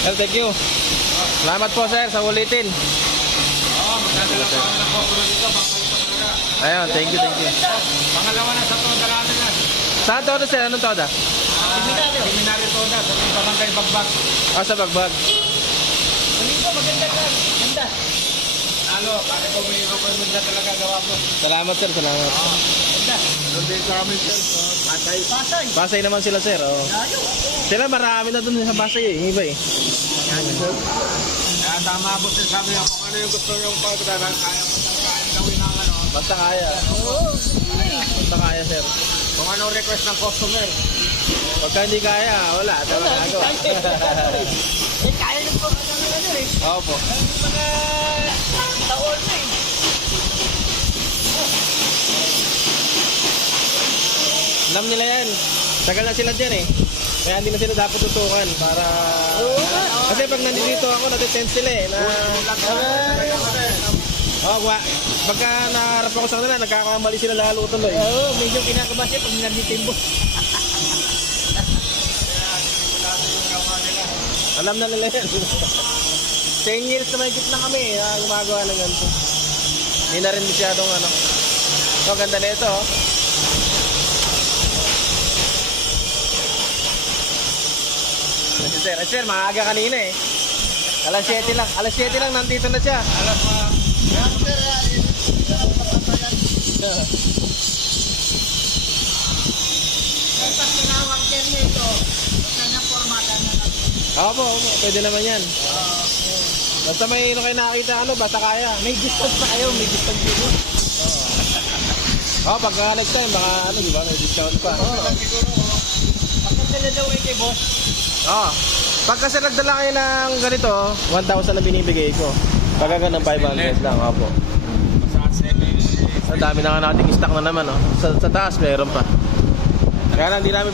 Sir, thank you. Salamat po sir sa ulitin. Oo, magdadala pa kami ng kopro dito. Babalik pa talaga. Ayun, thank you, thank you. Pangalawa na sa toda natin yan. Saan todo sir? Anong toda? Seminaryo toda. Sa may Barangay Bagbag. Ah, sa Bagbag. Maganda ka. Ganda. Lalo, pare ko may recommenda talaga gawa mo. Salamat sir, salamat. Ganda. Doon din sa amin sir. Pasay. Pasay. Pasay naman sila sir, oh. Sila marami na dun sa Pasay eh, yung iba eh. Kaya tama po sir, sabi niya kung ano yung gusto niyong pagdaran, kaya mo lang kaya gawin ng ano. Basta kaya. Basta kaya sir. Kung anong request ng customer. Pagka hindi kaya, wala. Talaga. Eh, kaya na po ka ng ano eh. Opo. Mga taon na eh. Alam nila yan. Tagal na sila dyan eh. Kaya hindi na sila dapat tutukan para... Kasi pag nandito ako, natitense sila eh. Pagka naharap ako sa kanila, nagkakamali sila lalo tuloy. Oo, medyo kinakabas siya pag nandito yung boss. Alam na nila yan. 10 years na may na kami gumagawa ng ganito. Hindi na rin masyadong ano. So, ganda na ito. Oh. Sir, maaga kanina eh. Alas 7 lang nandito na siya. Alas pa. Pag tinawag din nito, kanya formata na natin. Opo, pwede naman yan. Basta may kayo nakakita, basta kaya. May distance pa kayo, may distance dito. Pagka next time, baka di ba, may discount pa. Pagkakala na daw kay boss. Pag kasi nagdala kayo ng ganito, 1,000 na binibigay ko. Pagka ganun 500 lang, opo. Ang dami na nga nating stock na naman, oh. Sa taas, meron pa. Kaya lang, hindi namin